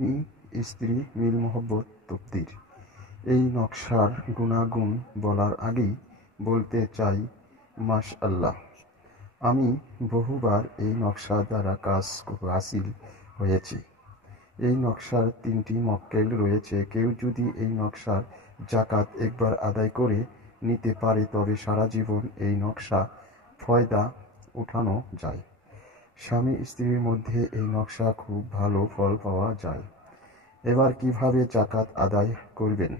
স্বামী স্ত্রী মিল মোহব্বত তকদির। এই নকশার গুণাগুণ বলার আগেই বলতে চাই মাশআল্লাহ। আমি বহুবার এই নকশা দ্বারা কাজ হাসিল হয়েছে। এই নকশার 3টি মক্কেল রয়েছে। কেউ যদি এই নকশার জাকাত একবার আদায় করে নিতে পারে তবে সারা জীবন এই নকশা ফয়দা উঠানো যায়। স্বামী স্ত্রীর মধ্যে এই নকশা খুব ভালো ফল পাওয়া যায়। এবার কিভাবে জাকাত আদায় করবেন?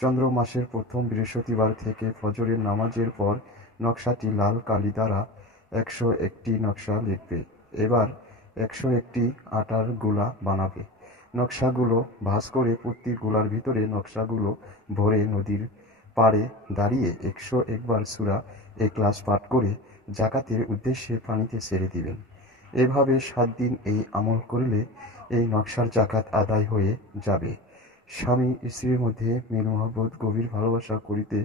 চন্দ্র মাসের প্রথম বৃহস্পতিবার থেকে ফজরের নামাজের পর নকশাটি লাল কালি দ্বারা 101টি নকশা লিখবে। এবার 101টি আটার গোলা বানাবে। নকশাগুলো ভাঁজ করে প্রতি গোলার ভিতরে নকশাগুলো ভরে নদীর পাড়ে দাঁড়িয়ে 101 বার সূরা ইখলাস পাঠ করে জাকাতের উদ্দেশ্যে পানিতে ছেড়ে দিবেন। এভাবে 7 দিন এই আমল করলে এই নকশার জাকাত আদায় হয়ে যাবে। স্বামী স্ত্রীর মধ্যে মিল মোহব্বত গভীর ভালোবাসা করিতে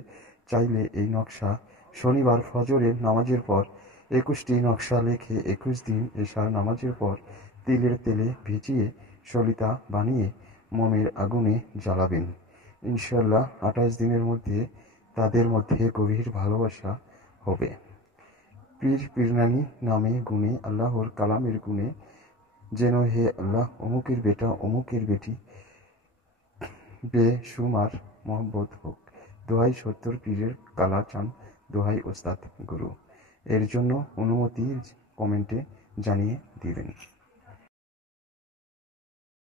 চাইলে এই নকশা শনিবার ফজরের নামাজের পর 21টি নকশা লিখে 21 দিন এশার নামাজের পর তিলের তেলে ভিজিয়ে সলিতা বানিয়ে মোমের আগুনে জ্বালাবেন। ইনশাআল্লাহ 28 দিনের মধ্যে তাদের মধ্যে গভীর ভালোবাসা হবে। পীর পীরনানি নামে গুণে আল্লাহর কালামের গুণে যেন হে আল্লাহ অমুকের বেটা অমুকের বেটি বেশুমার মহব্বত হোক। দোহাই 70 পীরের কালা চান, দোহাই ওস্তাদ গুরু। এর জন্য অনুমতি কমেন্টে জানিয়ে দিবেন।